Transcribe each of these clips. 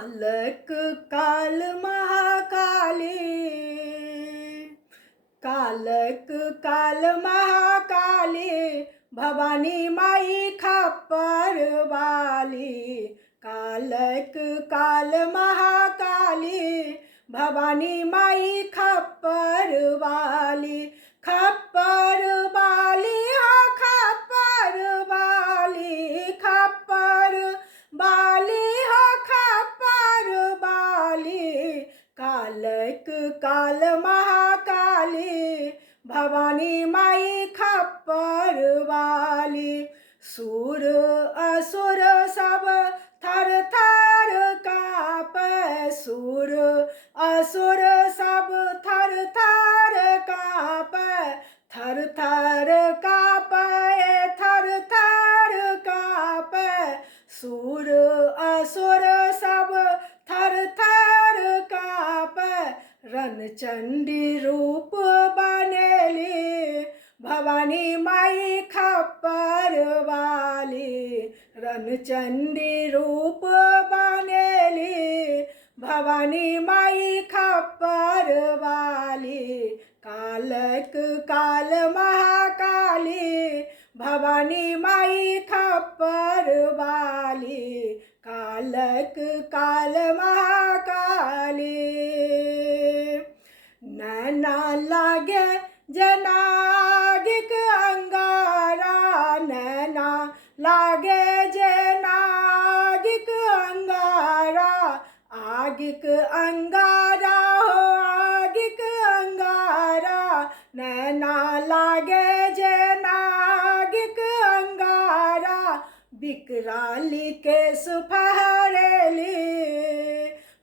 कालक काल महाकाली, कालक काल महाकाली, भवानी माई खप्पर वाली। कालक काल महाकाली, भवानी माई खप्पर वाली। खप्पर वाली हाँ खप्पर वाली, खप्पर वाली हाँ खप्पर वाली। कालक काल महाकाली, भवानी माई खप्पर वाली। सूर असुर सब थर थर काँपे, सूर असुर सब थर थर काँपे, थर थर काँपे, थर थर काँपे। सूर असुर सब थर थर काँपे, रणचंडी रूप बनेली, भवानी माई खप्पर वाली। रणचंडी रूप बनेली, भवानी माई खप्पर वाली। कालक काल महाकाली, भवानी माई खप्पर वाली। कालक काल महाकाली। नैना लागे जनागिक अंगारा, नैना लागे जनागिक अंगारा। आगिक अंगारा हो आगिक अंगारा, नैना लागे जनागिक अंगारा। बिकराली केस फहरेली,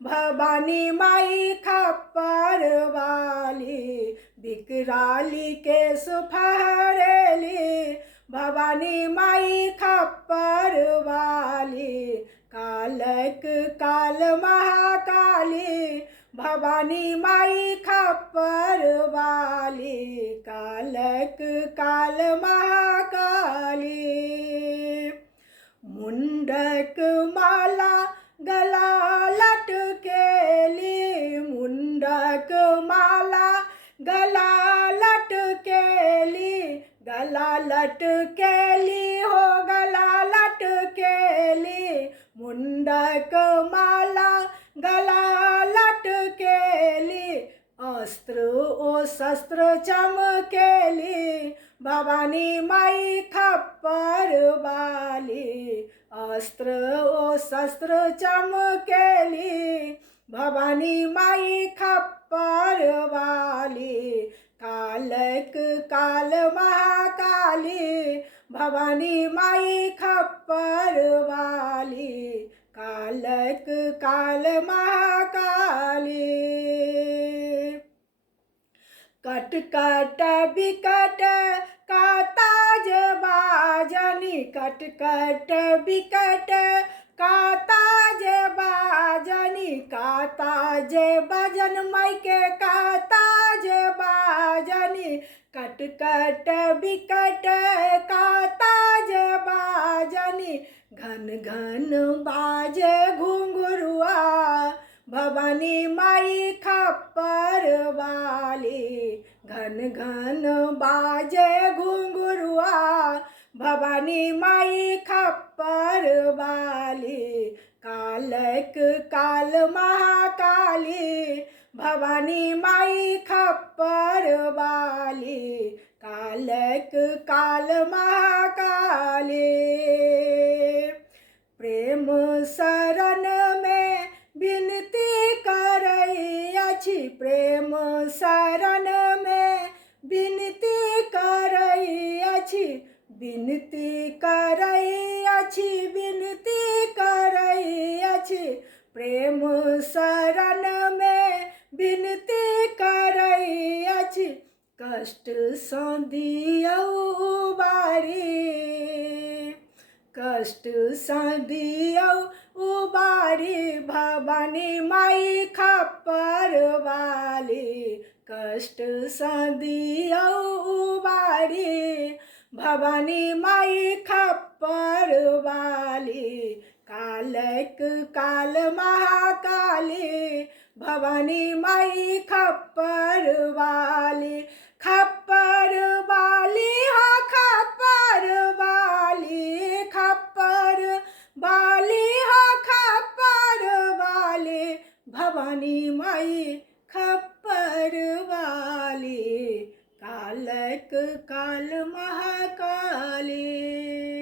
भवानी माई खप्पर वाली। बिकराली केस फहरेली, भवानी माई खप्पर वाली। कालक काल महाकाली, भवानी माई खप्पर वाली। कालक काल महाकाली। मुंडक माला गला लटकेली, मुंडक माला गला लटकेली। गला लटकेली हो गला लटकेली, मुंडक माला गला लटकेली। अस्त्र ओ शस्त्र चमकेली, भवानी माई खप्पर वाली। अस्त्र ओ शस्त्र चमकेली, भवानी माई खप्पर वाली। कालक काल महाकाली, भवानी माई खप्पर वाली। कालक काल महाकाली। कट कट बिकट का ताज बाजनी, कट कट बिकट का ताज बाजनी। का ताज बाजन मायके का ताज बाजनी, कट कट बिकट का ताज बाजनी। घन घन बाजे घुंघरुआ, भवानी माई खप्पर वाली। घन घन बाजे घुंघरुआ, भवानी माई खप्पर वाली। कालक काल महाकाली, भवानी माई खप्पर वाली। कालक काल महाकाली। प्रेम शरण में विनती करई अछि, प्रेम शरण में विनती करई अछि। विनती करई अछि, विनती करई अछि। प्रेम शरण में विनती करई अछि। कष्ट सँ दियौ बारी, कष्ट सँ दियौ उबारी, भवानी माई खप्पर वाली। कष्ट सँ दियौ उबारी, भवानी माई खप्पर वाली, कालक काल महाकाली, भवानी माई खप्पर वाली, खप्पर वाली हाँ खप्पर वाली, खप्पर वाली हाँ खप्पर वाली, भवानी माई खप्पर वाली, कालक काल महाकाली।